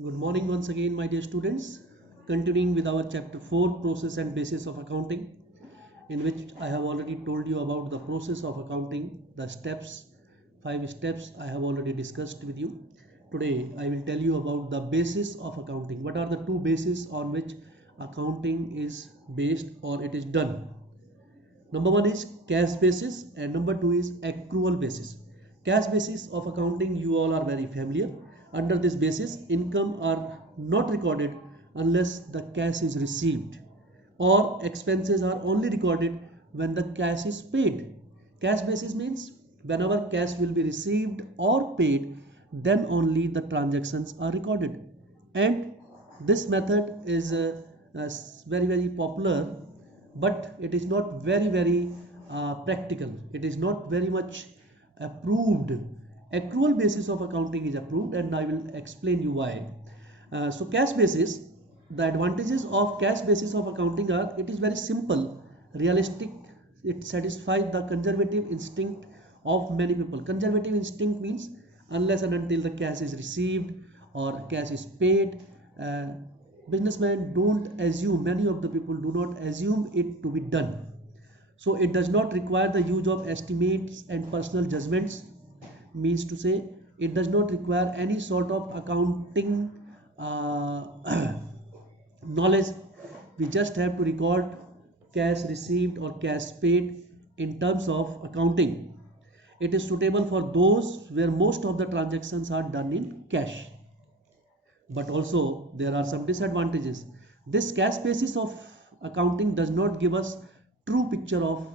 Good morning once again, my dear students. Continuing with our chapter 4, Process and Basis of Accounting, in which I have already told you about the process of accounting, the steps, 5 steps I have already discussed with you. Today I will tell you about the basis of accounting. What are the two bases on which accounting is based or it is done? Number one is cash basis and number two is accrual basis. Cash basis of accounting you all are very familiar. Under this basis, income are not recorded unless the cash is received, or expenses are only recorded when the cash is paid. Cash basis means whenever cash will be received or paid, then only the transactions are recorded. And this method is very popular, but it is not very practical. It is not very much approved. Accrual basis of accounting is approved, and I will explain you why. So cash basis, the advantages of cash basis of accounting are: it is very simple, realistic, it satisfies the conservative instinct of many people. Conservative instinct means unless and until the cash is received or cash is paid, uh, businessmen don't assume, many of the people do not assume it to be done. So it does not require the use of estimates and personal judgments, means to say it does not require any sort of accounting uh, knowledge. We just have to record cash received or cash paid in terms of accounting. It is suitable for those where most of the transactions are done in cash. But also there are some disadvantages. This cash basis of accounting does not give us true picture of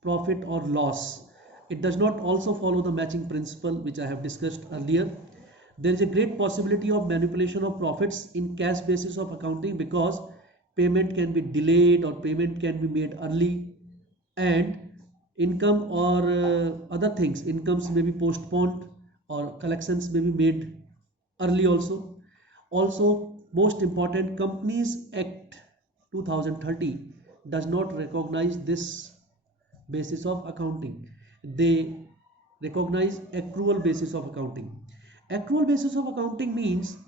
profit or loss. It does not also follow the matching principle which I have discussed earlier. There is a great possibility of manipulation of profits in cash basis of accounting because payment can be delayed or payment can be made early, and income or other things, incomes may be postponed or collections may be made early also. Also, most important, Companies Act 2030 does not recognize this basis of accounting. They recognize accrual basis of accounting. Accrual basis of accounting means,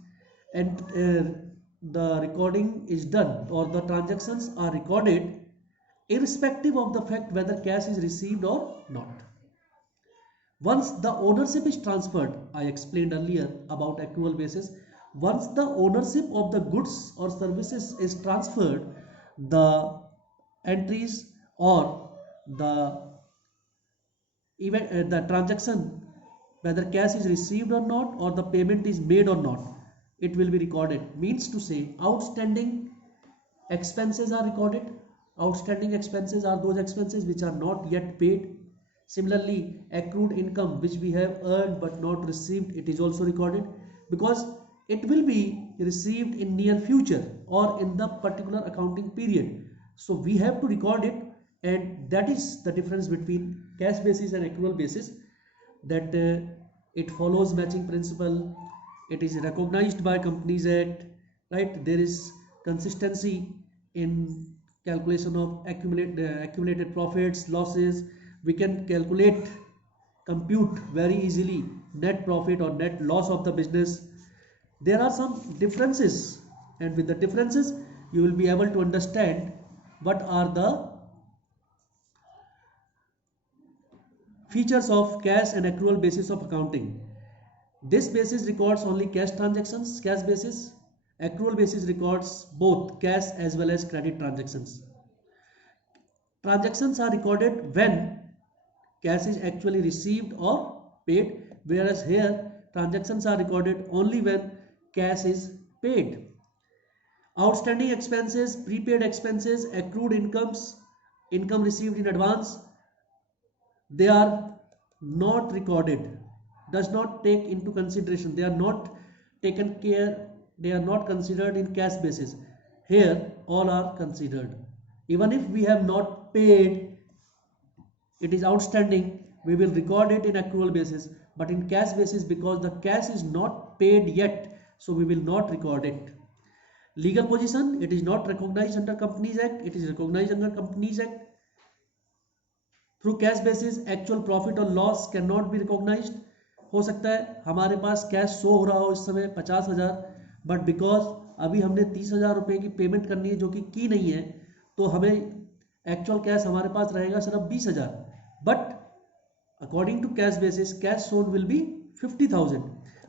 and the recording is done or the transactions are recorded irrespective of the fact whether cash is received or not. Once the ownership is transferred, I explained earlier about accrual basis. Once the ownership of the goods or services is transferred, the entries or the even the transaction, whether cash is received or not or the payment is made or not, it will be recorded. Means to say, outstanding expenses are recorded. Outstanding expenses are those expenses which are not yet paid. Similarly, accrued income which we have earned but not received, it is also recorded because it will be received in near future or in the particular accounting period. So we have to record it, and that is the difference between cash basis and accrual basis, that it follows matching principle, it is recognized by Companies Act, right? There is consistency in calculation of accumulated profits, losses. We can calculate, compute very easily net profit or net loss of the business. There are some differences, and with the differences you will be able to understand what are the features of cash and accrual basis of accounting. This basis records only cash transactions, cash basis. Accrual basis records both cash as well as credit transactions. Transactions are recorded when cash is actually received or paid, whereas here transactions are recorded only when cash is paid. Outstanding expenses, prepaid expenses, accrued incomes, income received in advance, they are not recorded, does not take into consideration, they are not taken care, they are not considered in cash basis. Here all are considered. Even if we have not paid, it is outstanding, we will record it in accrual basis, but in cash basis, because the cash is not paid yet, so we will not record it. Legal position, it is not recognized under Companies Act, it is recognized under Companies Act. Through cash basis actual profit और loss can not be recognised. हो सकता है हमारे पास cash show हो रहा हो इस समय 50,000, बट बिकॉज अभी हमने 30,000 रुपये की पेमेंट करनी है जो कि की नहीं है, तो हमें एक्चुअल कैश हमारे पास रहेगा सिर्फ 20,000, but according to cash basis cash shown will be 50,000,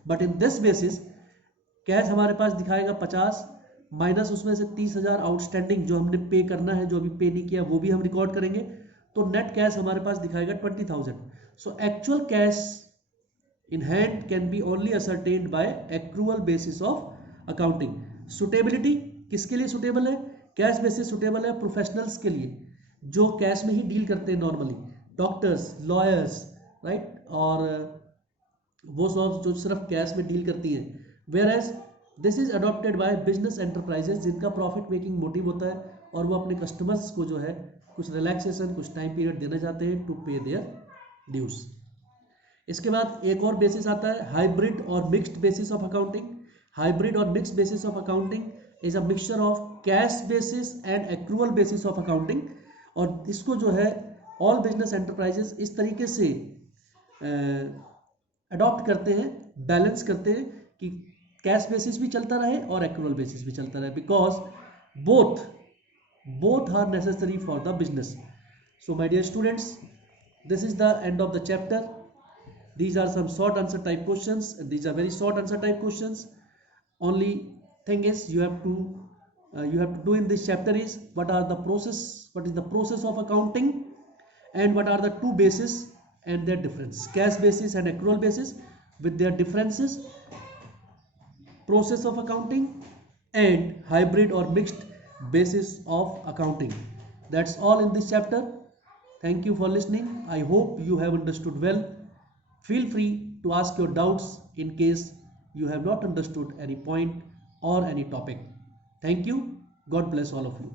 but in this basis cash हमारे पास दिखाएगा 50 माइनस उसमें से 30,000 आउटस्टैंडिंग जो हमने पे करना है, जो अभी पे नहीं किया वो भी हम रिकॉर्ड करेंगे, तो नेट कैश हमारे पास दिखाएगा 20,000. So actual cash in hand can be only ascertained by accrual basis of accounting. Suitability किसके लिए सुटेबल है? कैश बेसिस सुटेबल है प्रोफेशनल्स के लिए जो कैश में ही डील करते हैं नॉर्मली, डॉक्टर्स, लॉयर्स, राइट, और वो सब जो सिर्फ कैश में डील करती हैं. Whereas this is adopted by business enterprises जिनका प्रॉफिट मेकिंग मोटिव होता है और वो अपने कस्टमर्स को जो है कुछ रिलैक्सेशन, कुछ टाइम पीरियड देना चाहते हैं टू पे देयर ड्यूज. इसके बाद एक और बेसिस आता है हाइब्रिड और mixed basis of accounting. Hybrid और mixed basis of accounting is a mixture of cash basis and accrual basis of accounting. और इसको जो है ऑल बिजनेस एंटरप्राइजेस इस तरीके से अडॉप्ट करते हैं, बैलेंस करते हैं कि कैश बेसिस भी चलता रहे और एक्रूअल बेसिस भी चलता रहे, because both are necessary for the business. So my dear students, this is the end of the chapter. These are some short answer type questions. These are very short answer type questions. Only thing is you have to do in this chapter is what is the process of accounting, and what are the two bases and their difference, cash basis and accrual basis with their differences, process of accounting, and hybrid or mixed basis of accounting. That's all in this chapter. Thank you for listening. I hope you have understood well. Feel free to ask your doubts in case you have not understood any point or any topic. Thank you. God bless all of you.